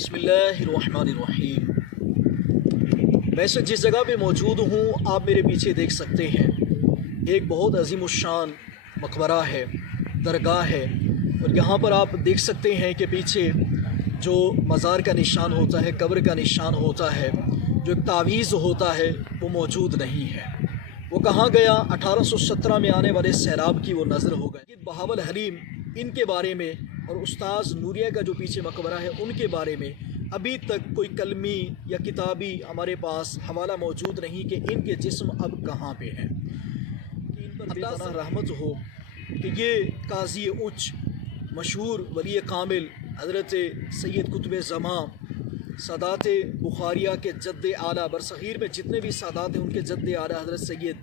बिस्मिल्लाहिर्रहमानिर्रहीम। मैं इस जिस जगह पे मौजूद हूँ आप मेरे पीछे देख सकते हैं, एक बहुत अजीमुशान मकबरा है, दरगाह है। और यहाँ पर आप देख सकते हैं कि पीछे जो मज़ार का निशान होता है, कब्र का निशान होता है, जो एक तावीज़ होता है, वो मौजूद नहीं है। वो कहाँ गया? 1817 में आने वाले सैलाब की वो नज़र हो गई। बहावल हलीम इनके बारे में और उस्ताद नूरिया का जो पीछे मकबरा है उनके बारे में अभी तक कोई कलमी या किताबी हमारे पास हवाला मौजूद नहीं कि इनके जिस्म अब कहाँ पे हैं। कि इन पर बेपनाह रहमत हो कि ये काजी उच्च मशहूर वली कामिल हज़रत सैयद कुतुब ज़मा सादात बुखारिया के जद्द आला बरसग़ीर में जितने भी सादात हैं उनके जद्द आला हज़रत सैयद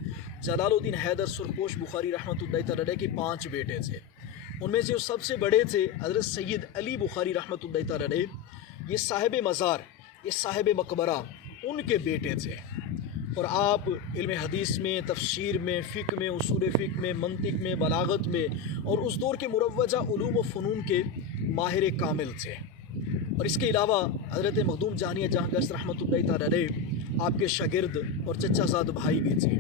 जलालुद्दीन हैदर सुरपोश बुखारी रहमतुल्लाह तआला के 5 बेटे थे। उनमें से जो सबसे बड़े थे हज़रत सैयद अली बुखारी रहमतुल्लाह तआला, ये साहिब मज़ार, ये साहिब मकबरा उनके बेटे थे। और आप इल्म हदीस में, तफसीर में, फ़िक़्ह में, उसूल फ़िक़्ह में, मंतिक़ में, बलागत में और उस दौर के मुरव्वजा उलूम व फ़नून के माहिर कामिल थे। और इसके अलावा हज़रत मखदूम जहानिया जहाँ गश्त रहमतुल्लाह तआला आपके शागिर्द और चचाज़ाद भाई भी थे।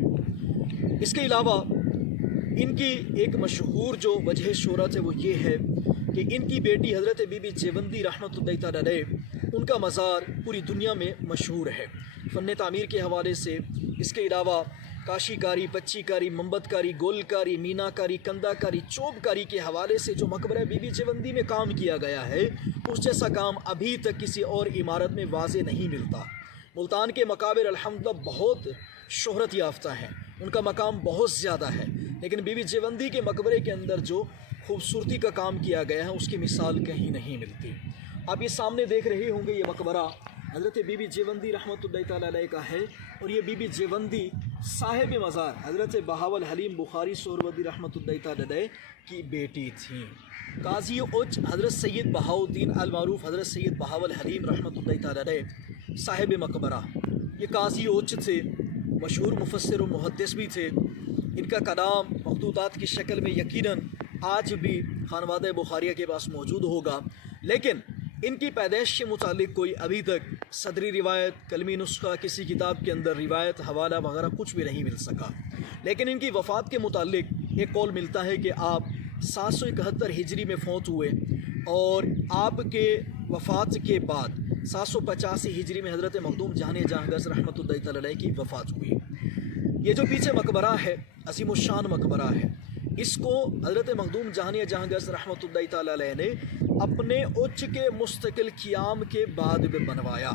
इसके अलावा इनकी एक मशहूर जो वजह शोहरत है वो ये है कि इनकी बेटी हज़रत बीबी जेवंदी रहमतुल्लाह तआला उनका मज़ार पूरी दुनिया में मशहूर है फ़न तामीर के हवाले से। इसके अलावा काशीकारी, पच्चीकारी, मोमबतकारी, गोलकारी, मीनाकारी, कंदाकारी, चोबकारी के हवाले से जो मकबरा बीबी जेवंदी में काम किया गया है उस जैसा काम अभी तक किसी और इमारत में वाज़े नहीं मिलता। मुल्तान के मकाबिर अल्हम्दुलिल्लाह बहुत शोहरत याफ्ता हैं, उनका मकाम बहुत ज़्यादा है, लेकिन बीबी जेवंदी के मकबरे के अंदर जो खूबसूरती का काम किया गया है उसकी मिसाल कहीं नहीं मिलती। आप ये सामने देख रहे होंगे, ये मकबरा हज़रत बीबी जेवंदी रहमतुल्लाह तआला अलैह का है। और ये बीबी जेवंदी साहिब मज़ार हज़रत बहावल हलीम बुखारी सोहरवर्दी रहमतुल्लाह तआला अलैह की बेटी थी। काजी उच्च हज़रत सैयद बहाउद्दीन अल मारूफ हज़रत सैयद बहावल हलीम रहमतुल्लाह तआला अलैह साहिब मकबरा, ये काजी उच्च थे, मशहूर मुफस्सिर और मुहद्दिस भी थे। इनका कलाम मखतूतात की शक्ल में यकीनन आज भी खानवादा बुखारिया के पास मौजूद होगा, लेकिन इनकी पैदाइश के मुतालिक कोई अभी तक सदरी रिवायत, कलमी नुस्खा, किसी किताब के अंदर रिवायत, हवाला वगैरह कुछ भी नहीं मिल सका। लेकिन इनकी वफ़ात के मुतालिक एक कौल मिलता है कि आप 771 हिजरी में फ़ौत हुए और आपके वफ़ात के बाद 785 हिजरी में हज़रत मखदूम जहानिया जहाँ गश्त रहमतुल्लाह तआला अलैह की वफ़ात हुई। ये जो पीछे मकबरा है अज़ीमुश्शान मकबरा है, इसको हज़रत मखदूम जहानिया जहाँ गश्त रहमतुल्लाह तआला अलैह ने अपने उच्च के मुस्तकिल क़ियाम के बाद में बनवाया।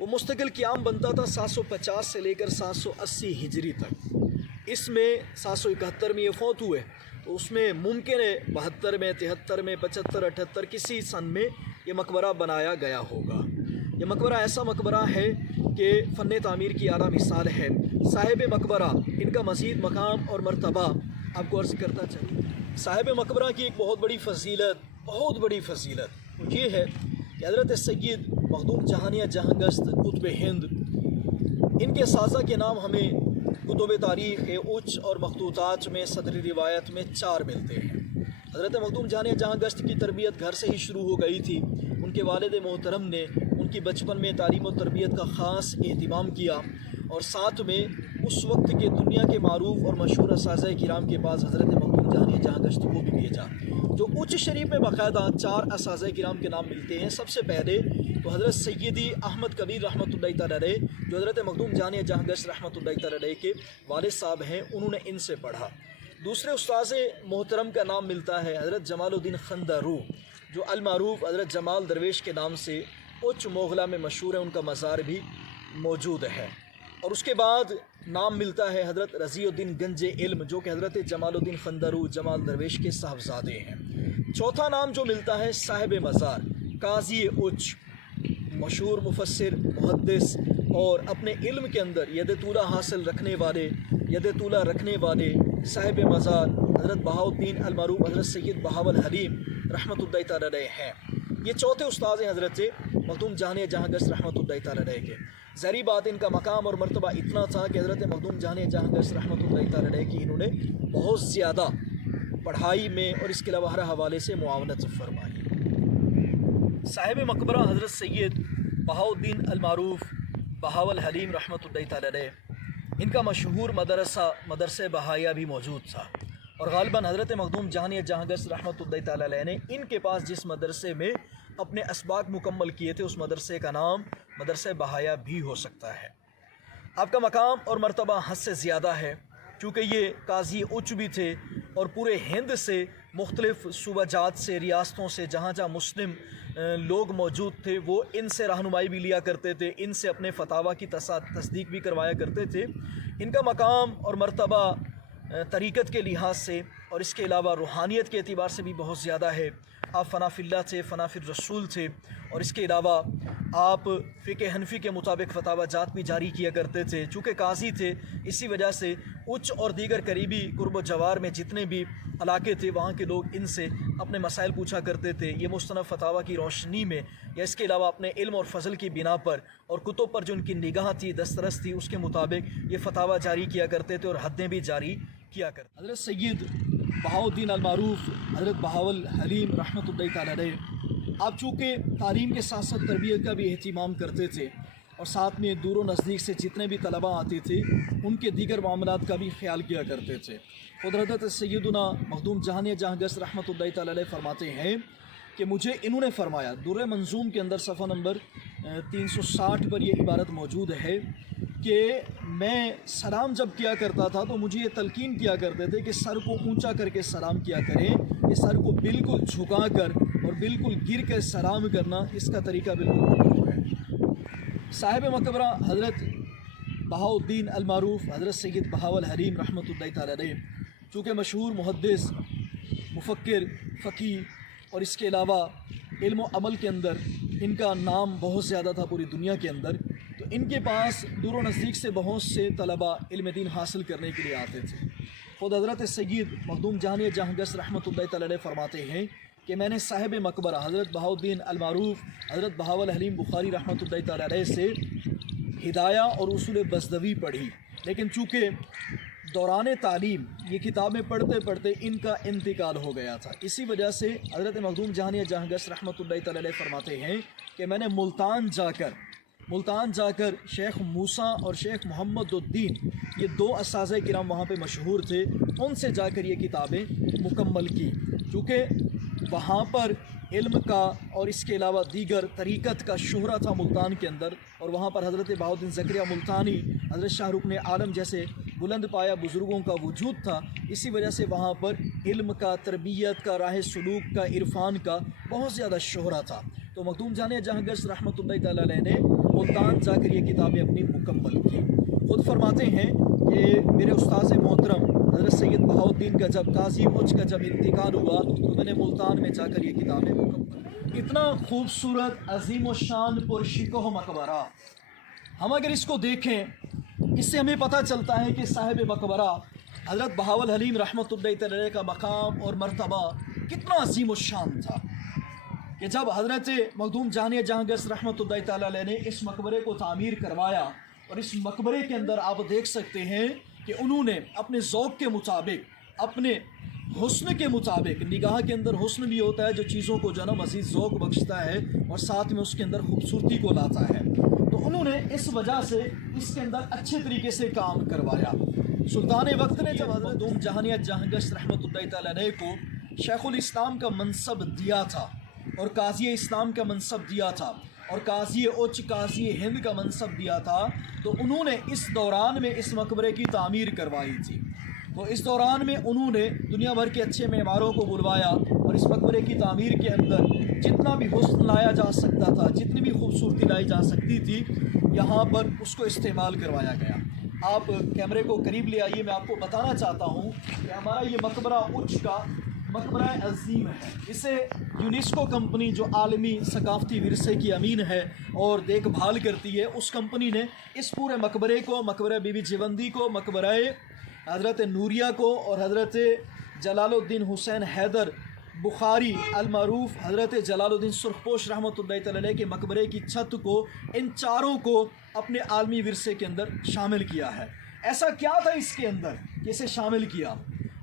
वो मुस्तकिल क़ियाम बनता था 750 से लेकर 780 हिजरी तक। इसमें 771 में ये फ़ौत हुए, तो उसमें मुमकिन है 72 में, 73 में, 75, 78 किसी सन में ये मकबरा बनाया गया होगा। ये मकबरा ऐसा मकबरा है कि फ़न तामीर की आला मिसाल है। साहिब मकबरा, इनका मज़ीद मकाम और मर्तबा आपको अर्ज़ करता चाहिए। साहिब मकबरा की एक बहुत बड़ी फ़जीलत ये है कि हज़रत सैयद मखदूम जहानिया जहाँ गश्त कुतुब हिंद, इनके साज़ा के नाम हमें कुतुब तारीख़ उच्च और मखतूतात में सदरी रिवायत में 4 मिलते हैं। हज़रत मखदूम जहानिया जहाँ गश्त की तरबियत घर से ही शुरू हो गई थी। उनके वालिद मोहतरम ने उनकी बचपन में तालीम और तरबियत का ख़ास एहतमाम किया और साथ में उस वक्त के दुनिया के मारूफ और मशहूर असातिज़ा किराम के पास हज़रत मखदूम जहानिया जहाँ गश्त को भी भेजा। जो उच्च शरीफ में बाकायदा 4 असातिज़ा किराम के नाम मिलते हैं। सबसे पहले तो हज़रत सैयदी अहमद कबीर रहमतुल्लाह तआला अलैह, जो हज़रत मखदूम जहानिया जहाँ गश्त रहमतुल्लाह तआला अलैह के वालिद साहब हैं, उन्होंने इनसे पढ़ा। दूसरे उस्ताज़ मोहतरम का नाम मिलता है हज़रत जमालुद्दीन खंदारू, जो अल मारूफ हज़रत जमाल दरवेश के नाम से उच्च मोगला में मशहूर है, उनका मज़ार भी मौजूद है। और उसके बाद नाम मिलता है हज़रत रज़ीउद्दीन गंजे इल्म, जो कि हज़रत जमालुद्दीन खंदारू जमाल दरवेश के साहबजादे हैं। चौथा नाम जो मिलता है साहिब मज़ार काजी उच्च, मशहूर मुफस्सिर, मुहद्दिस और अपने इल्म के अंदर यद-ए-तूला हासिल रखने वाले, यद-ए-तूला रखने वाले साहिब मज़ार हज़रत बहाउद्दीन अल मारूफ हज़रत सैयद बहावल हलीम रहमतुल्लाह तआला अलैह हैं। ये चौथे उस्ताद हैं हज़रत मखदूम जहानिया जहाँ गश्त रहमतुल्लाह तआला अलैह के। ज़ाहिरी बात, इनका मकाम और मर्तबा इतना था कि हज़रत मखदूम जहानिया जहाँ गश्त रहमतुल्लाह तआला अलैह की इन्होंने बहुत ज़्यादा पढ़ाई में और इसके अलावा हर हवाले से मुआवनत फरमाई। صاحب مقبرہ حضرت سید بہاؤالدین المعروف بہاول حلیم رحمۃ اللہ تعالی علیہ، ان کا مشہور مدرسہ بہائیہ بھی موجود تھا، اور غالباً حضرت مخدوم جہانیہ جہاں گشت رحمۃ اللہ تعالی علیہ نے ان کے پاس جس مدرسے میں اپنے اسباق مکمل کیے تھے اس مدرسے کا نام مدرسہ بہائیہ بھی ہو سکتا ہے۔ آپ کا مقام اور مرتبہ حد سے زیادہ ہے، چونکہ یہ قاضی اچ بھی تھے اور پورے ہند سے مختلف صوبہ جات سے، ریاستوں سے جہاں جہاں مسلم لوگ موجود تھے وہ ان سے رہنمائی بھی لیا کرتے تھے، ان سے اپنے فتاویٰ کی تصدیق بھی کروایا کرتے تھے۔ ان کا مقام اور مرتبہ طریقت کے لحاظ سے اور اس کے علاوہ روحانیت کے اعتبار سے بھی بہت زیادہ ہے۔ آپ فنا فی اللہ تھے، فنا فی الرسول تھے، اور اس کے علاوہ آپ فقہ حنفی کے مطابق فتاویٰ جات بھی جاری کیا کرتے تھے۔ چونکہ قاضی تھے اسی وجہ سے اچ اور دیگر قریبی قرب و جوار میں جتنے بھی علاقے تھے وہاں کے لوگ ان سے اپنے مسائل پوچھا کرتے تھے۔ یہ مستند فتاویٰ کی روشنی میں یا اس کے علاوہ اپنے علم اور فضل کی بنا پر اور کتب پر جو ان کی نگاہ تھی، دسترس تھی، اس کے مطابق یہ فتاویٰ جاری کیا کرتے تھے اور حدیں بھی جاری کیا کرتے۔ حضرت سید بہاؤالدین المعروف حضرت بہاول حلیم رحمۃ اللہ تعالی علیہ، آپ چونکہ تعلیم کے ساتھ ساتھ تربیت کا بھی اہتمام کرتے تھے اور ساتھ میں دور و نزدیک سے جتنے بھی طلباء آتے تھے ان کے دیگر معاملات کا بھی خیال کیا کرتے تھے۔ خود حضرت سیدنا مخدوم جہانیہ جہاں گشت رحمۃ اللہ تعالی علیہ فرماتے ہیں کہ مجھے انہوں نے فرمایا، در منظوم کے اندر صفحہ نمبر 360 پر یہ عبارت موجود ہے کہ میں سلام جب کیا کرتا تھا تو مجھے یہ تلقین کیا کرتے تھے کہ سر کو اونچا کر کے سلام کیا کریں، کہ سر کو بالکل جھکا کر اور بالکل گر کر سلام کرنا اس کا طریقہ بالکل ممنوع ہے۔ صاحب مقبرہ حضرت بہاؤالدین المعروف حضرت سید بہاول حلیم رحمۃ اللہ تعالی علیہ چونکہ مشہور محدث، مفکر، فقیہ اور اس کے علاوہ علم و عمل کے اندر ان کا نام بہت زیادہ تھا پوری دنیا کے اندر، تو ان کے پاس دور و نزدیک سے بہت سے طلباء علم دین حاصل کرنے کے لیے آتے تھے۔ خود حضرت سید مخدوم جہانیہ جہاں گشت رحمۃ اللہ تعالی علیہ فرماتے ہیں کہ میں نے صاحب مقبرہ حضرت بہاؤالدین المعروف حضرت بہاول حلیم بخاری رحمۃ اللہ تعالی علیہ سے ہدایہ اور اصول بزدوی پڑھی، لیکن چونکہ دوران تعلیم یہ کتابیں پڑھتے پڑھتے ان کا انتقال ہو گیا تھا، اسی وجہ سے حضرت مخدوم جہانیہ جہاں گشت رحمۃ اللہ تعالی علیہ فرماتے ہیں کہ میں نے ملتان جا کر شیخ موسیٰ اور شیخ محمد الدین، یہ دو اساتذہ کرام وہاں پہ مشہور تھے، ان سے جا کر یہ کتابیں مکمل کی، چونکہ وہاں پر علم کا اور اس کے علاوہ دیگر طریقت کا شہرہ تھا ملتان کے اندر، اور وہاں پر حضرت بہاؤالدین زکریا ملتانی، حضرت شاہ رکن عالم جیسے بلند پایا بزرگوں کا وجود تھا، اسی وجہ سے وہاں پر علم کا، تربیت کا، راہ سلوک کا، عرفان کا بہت زیادہ شہرہ تھا۔ تو مخدوم جہانیہ جہاں گشت رحمۃ اللہ تعالی علیہ نے ملتان جا کر یہ کتابیں اپنی مکمل کی۔ خود فرماتے ہیں کہ میرے استاذ محترم حضرت سید بہاؤالدین کا جب قاضی اچ کا جب انتقال ہوا تو میں نے ملتان میں جا کر یہ کتابیں مکمل کی۔ اتنا خوبصورت عظیم و شان پرشکوہ مقبرہ، ہم اگر اس کو دیکھیں اس سے ہمیں پتہ چلتا ہے کہ صاحب مقبرہ حضرت بہاول حلیم رحمۃ اللہ تعالی علیہ کا مقام اور مرتبہ کتنا عظیم و شان تھا کہ جب حضرت مخدوم جہانیہ جہاں گشت رحمۃ اللہ تعالی علیہ نے اس مقبرے کو تعمیر کروایا، اور اس مقبرے کے اندر آپ دیکھ سکتے ہیں کہ انہوں نے اپنے ذوق کے مطابق، اپنے حسن کے مطابق، نگاہ کے اندر حسن بھی ہوتا ہے جو چیزوں کو جو ہے نا مزید ذوق بخشتا ہے اور ساتھ میں اس کے اندر خوبصورتی کو لاتا ہے، تو انہوں نے اس وجہ سے اس کے اندر اچھے طریقے سے کام کروایا۔ سلطان وقت نے جب حضرت مخدوم جہانیہ جہاں گشت رحمۃ اللہ تعالی علیہ کو شیخ الاسلام کا منصب دیا تھا اور قاضی اسلام کا منصب دیا تھا اور قاضی اچ، قاضی ہند کا منصب دیا تھا، تو انہوں نے اس دوران میں اس مقبرے کی تعمیر کروائی تھی۔ تو اس دوران میں انہوں نے دنیا بھر کے اچھے معماروں کو بلوایا اور اس مقبرے کی تعمیر کے اندر جتنا بھی حسن لایا جا سکتا تھا، جتنی بھی خوبصورتی لائی جا سکتی تھی، یہاں پر اس کو استعمال کروایا گیا۔ آپ کیمرے کو قریب لے آئیے، میں آپ کو بتانا چاہتا ہوں کہ ہمارا یہ مقبرہ اچ کا مقبرہ عظیم ہے، اسے یونیسکو کمپنی جو عالمی ثقافتی ورثے کی امین ہے اور دیکھ بھال کرتی ہے، اس کمپنی نے اس پورے مقبرے کو، مقبرہ بی بی جیوندی کو، مقبرہ حضرت نوریہ کو اور حضرت جلال الدین حسین حیدر بخاری المعروف حضرت جلال الدین سرخپوش رحمۃ اللہ تعالی علیہ کے مقبرے کی چھت کو، ان چاروں کو اپنے عالمی ورثے کے اندر شامل کیا ہے۔ ایسا کیا تھا اس کے اندر کہ اسے شامل کیا؟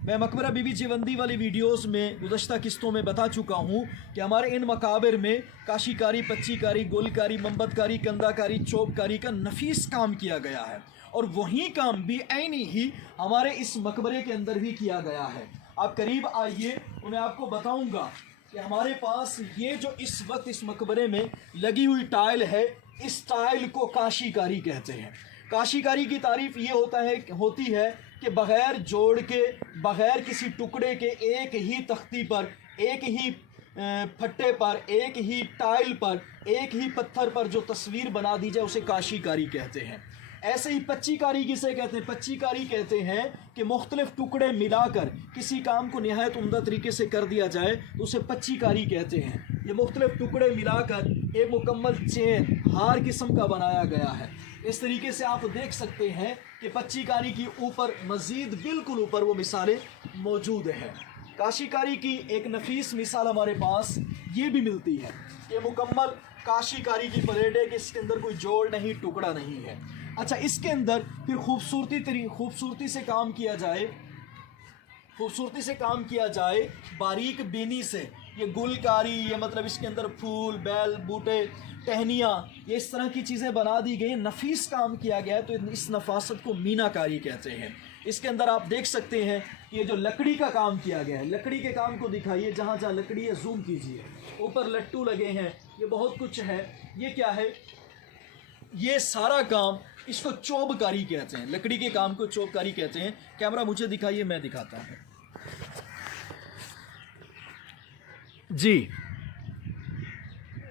मैं मकबरा बीबी जेवंदी वाली वीडियोस में गुज़श्ता किस्तों में बता चुका हूँ कि हमारे इन मकाबिर में काशीकारी, पच्चीकारी, गोलकारी, मोमबतकारी, कंदाकारी, चोबकारी का नफीस काम किया गया है, और वही काम भी ऐनी ही हमारे इस मकबरे के अंदर भी किया गया है। आप करीब आइए तो मैं आपको बताऊँगा कि हमारे पास ये जो इस वक्त इस मकबरे में लगी हुई टाइल है, इस टाइल को काशीकारी कहते हैं। काशीकारी की तारीफ़ ये होती है कि बग़ैर जोड़ के, बग़ैर किसी टुकड़े के, एक ही तख्ती पर, एक ही फट्टे पर, एक ही टाइल पर, एक ही पत्थर पर जो तस्वीर बना दी जाए उसे काशीकारी कहते हैं। ऐसे ही पच्चीकारी किसे कहते हैं? पच्चीकारी कहते हैं कि मुख्तलिफ टुकड़े मिलाकर किसी काम को निहायत उम्दा तरीके से कर दिया जाए तो उसे पच्चीकारी कहते हैं। ये मुख्तलिफ टुकड़े मिलाकर एक मुकम्मल चेन, हार किस्म का बनाया गया है। इस तरीके से आप देख सकते हैं कि पच्चीकारी की ऊपर मज़ीद बिल्कुल ऊपर वो मिसालें मौजूद हैं। काशीकारी की एक नफीस मिसाल हमारे पास ये भी मिलती है कि मुकम्मल काशीकारी की परेड है कि इसके अंदर कोई जोड़ नहीं, टुकड़ा नहीं है। अच्छा, इसके अंदर फिर खूबसूरती से काम किया जाए, खूबसूरती से काम किया जाए बारीक बीनी से। ये गुलकारी, ये मतलब इसके अंदर फूल, बैल, बूटे, टहनियाँ, ये इस तरह की चीज़ें बना दी गई, नफीस काम किया गया है, तो इस नफासत को मीनाकारी कहते हैं। इसके अंदर आप देख सकते हैं ये जो लकड़ी का काम किया गया है, लकड़ी के काम को दिखाइए, जहाँ जहाँ लकड़ी है जूम कीजिए, ऊपर लट्टू लगे हैं, ये बहुत कुछ है। ये क्या है? ये सारा काम, इसको चोबकारी कहते हैं, लकड़ी के काम को चोबकारी कहते हैं। कैमरा मुझे दिखाइए, मैं दिखाता हूँ जी।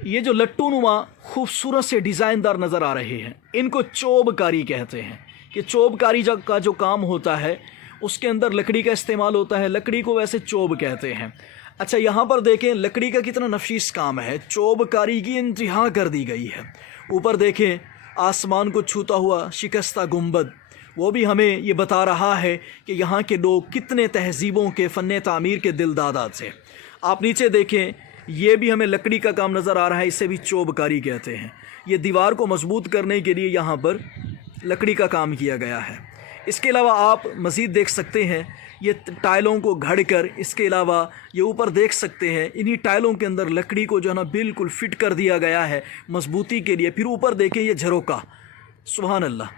ये जो लट्टू नुमा खूबसूरत से डिज़ाइनदार नज़र आ रहे हैं, इनको चोबकारी कहते हैं। कि चोबकारी का जो काम होता है उसके अंदर लकड़ी का इस्तेमाल होता है, लकड़ी को वैसे चोब कहते हैं। अच्छा, यहाँ पर देखें लकड़ी का कितना नफीस काम है, चोबकारी की इंतहा कर दी गई है। ऊपर देखें आसमान को छूता हुआ शिकस्ता गुंबद, वो भी हमें ये बता रहा है कि यहाँ के लोग कितने तहजीबों के फ़न तामीर के दिलदादा थे। आप नीचे देखें, ये भी हमें लकड़ी का काम नज़र आ रहा है, इसे भी चोबकारी कहते हैं। ये दीवार को मजबूत करने के लिए यहाँ पर लकड़ी का काम किया गया है। इसके अलावा आप मज़ीद देख सकते हैं ये टाइलों को घड़ कर, इसके अलावा ये ऊपर देख सकते हैं इन्हीं टाइलों के अंदर लकड़ी को जो है ना बिल्कुल फिट कर दिया गया है मजबूती के लिए। फिर ऊपर देखें ये झरोका, सुभान अल्लाह,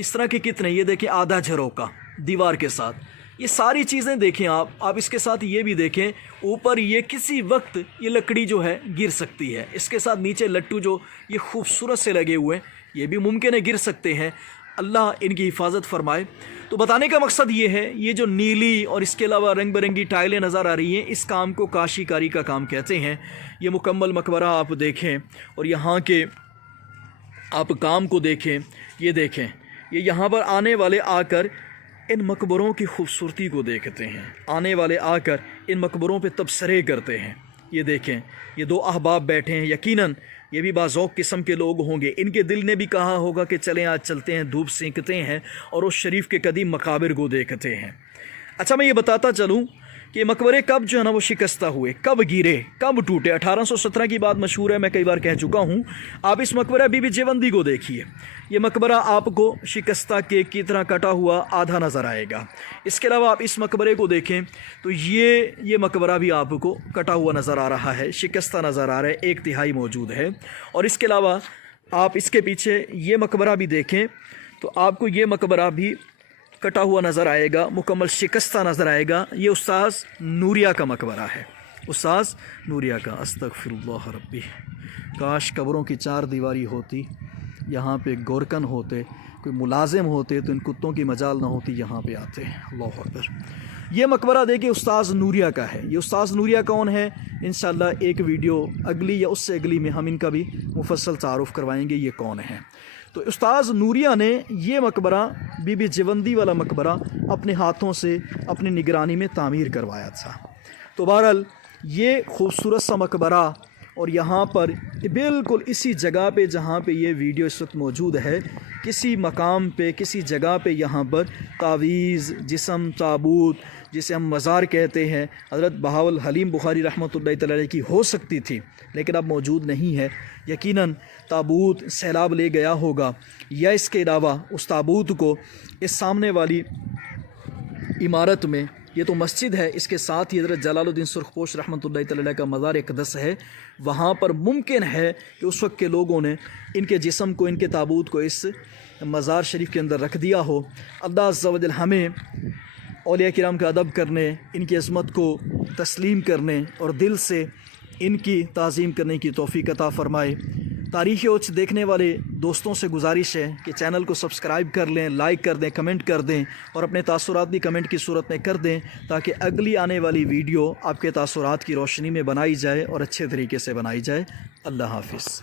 इस तरह के कितने, ये देखें आधा झरोका दीवार के साथ, ये सारी चीज़ें देखें आप इसके साथ ये भी देखें, ऊपर ये किसी वक्त ये लकड़ी जो है गिर सकती है। इसके साथ नीचे लट्टू जो ये खूबसूरत से लगे हुए हैं, ये भी मुमकिन है गिर सकते हैं, अल्लाह इनकी हिफाजत फरमाए। तो बताने का मकसद ये है, ये जो नीली और इसके अलावा रंग बिरंगी टाइलें नज़र आ रही हैं, इस काम को काशीकारी का काम कहते हैं। ये मुकम्मल मकबरा आप देखें और यहाँ के आप काम को देखें, ये देखें, ये यहाँ पर आने वाले आकर इन मकबरों की खूबसूरती को देखते हैं, आने वाले आकर इन मकबरों पे तबसरे करते हैं। ये देखें, ये दो अहबाब बैठे हैं, यकीनन ये भी बाज़ौक़ किस्म के लोग होंगे। इनके दिल ने भी कहा होगा कि चलें आज चलते हैं, धूप सेंकते हैं और उस शरीफ के कदीम मकाबिर को देखते हैं। अच्छा, मैं ये बताता चलूँ कि मकबरे कब जो है ना वो शिकस्ता हुए, कब गिरे, कब टूटे। 1817 की बात मशहूर है, मैं कई बार कह चुका हूँ। आप इस मकबरा बीबी जेवंदी को देखिए, ये मकबरा आपको शिकस्ता केक की तरह कटा हुआ आधा नज़र आएगा। इसके अलावा आप इस मकबरे को देखें तो ये मकबरा भी आपको कटा हुआ नज़र आ रहा है, शिकस्ता नज़र आ रहा है, एक तिहाई मौजूद है। और इसके अलावा आप इसके पीछे ये मकबरा भी देखें तो आपको ये मकबरा भी कटा हुआ नज़र आएगा, मुकम्मल शिकस्ता नज़र आएगा। ये उस्ताज़ नूरिया का मकबरा है, उस्ताज़ नूरिया का। अस्तगफिरुल्लाह रब्बी, काश कब्रों की चार दीवारी होती, यहाँ पे गोरकन होते, कोई मुलाजिम होते तो इन कुत्तों की मजाल ना होती, यहाँ पे आते। अल्लाह अकबर। ये मकबरा देखिए उस्ताज़ नूरिया का है। ये उस्ताज़ नूरिया कौन है, इंशाअल्लाह एक वीडियो अगली या उससे अगली में हम इनका भी मुफस्सल तारुफ़ करवाएंगे ये कौन है। तो उस्ताज़ नूरिया ने ये मकबरा बीबी जेवंदी वाला मकबरा अपने हाथों से अपनी निगरानी में तामीर करवाया था। तो बहरहाल ये खूबसूरत सा मकबरा, और यहाँ पर बिल्कुल इसी जगह पे जहाँ पे ये वीडियो इस वक्त मौजूद है, किसी मकाम पे, किसी जगह पे यहाँ पर तावीज़, जिस्म, ताबूत, जिसे हम मज़ार कहते हैं, हज़रत बहाउल हलीम बुखारी रहमतुल्लाह तआला की हो सकती थी, लेकिन अब मौजूद नहीं है। यकीनन ताबूत सैलाब ले गया होगा, या इसके अलावा उस ताबूत को इस सामने वाली इमारत में یہ تو مسجد ہے، اس کے ساتھ ہی حضرت جلال الدین سرخپوش رحمۃ اللہ تعالی علیہ کا مزار اقدس ہے. وہاں پر ممکن ہے کہ اس وقت کے لوگوں نے ان کے جسم کو، ان کے تابوت کو اس مزار شریف کے اندر رکھ دیا ہو. اللہ عز و جل ہمیں اولیاء کرام کا ادب کرنے، ان کی عظمت کو تسلیم کرنے اور دل سے ان کی تعظیم کرنے کی توفیق عطا فرمائے. تاریخی اوچ دیکھنے والے دوستوں سے گزارش ہے کہ چینل کو سبسکرائب کر لیں، لائک کر دیں، کمنٹ کر دیں اور اپنے تاثرات بھی کمنٹ کی صورت میں کر دیں تاکہ اگلی آنے والی ویڈیو آپ کے تاثرات کی روشنی میں بنائی جائے اور اچھے طریقے سے بنائی جائے. اللہ حافظ.